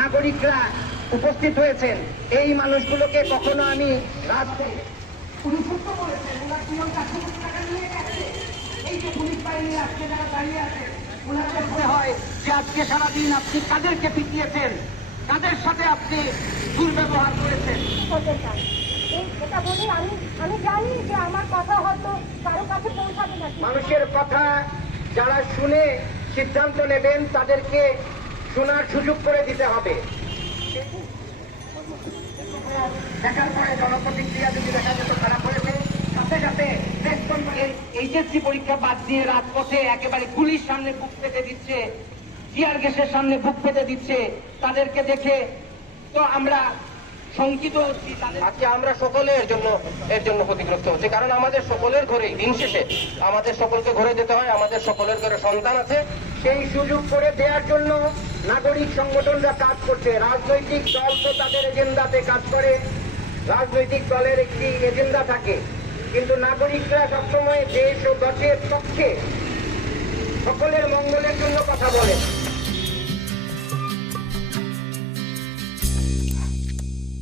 নাগরিকরা উপস্থিত হয়েছেন, এই মানুষগুলোকে কখনো আমি রাজপথে হয় যে আজকে সারাদিন আপনি কাদেরকে পিটিয়েছেন, কাদের সাথে আপনি দুর্ব্যবহার করেছেন। এটা বলে আমি জানি যে আমার কথা হয়তো কারো কাছে পৌঁছাবে না। মানুষের কথা যারা শুনে সিদ্ধান্ত নেবেন তাদেরকে শোনার সুযোগ করে দিতে হবে। দেখার পরে জনপ্রতিক্রিয়া যদি দেখা যেত খারাপ হয়েছে, সাথে সাথে এইচএসসি পরীক্ষা বাদ দিয়ে রাজপথে একেবারে গুলির সামনে বুক পেতে দিচ্ছে, টিয়ার গ্যাসের সামনে বুক পেতে দিচ্ছে, তাদেরকে দেখে তো আমরা শঙ্কিত হচ্ছি। আজকে আমরা সকলে এর জন্য ক্ষতিগ্রস্ত হচ্ছে, কারণ আমাদের সকলের ঘরেই দিন শেষে আমাদের সকলকে ঘরে যেতে হয়, আমাদের সকলের ঘরে সন্তান আছে। সেই সুযোগ করে দেওয়ার জন্য নাগরিক সংগঠনরা কাজ করছে। রাজনৈতিক দল তো তাদের এজেন্ডাতে কাজ করে, রাজনৈতিক দলের একটি এজেন্ডা থাকে, কিন্তু নাগরিকরা সবসময় দেশ ও দেশের পক্ষে সকলের মঙ্গলের জন্য কথা বলে।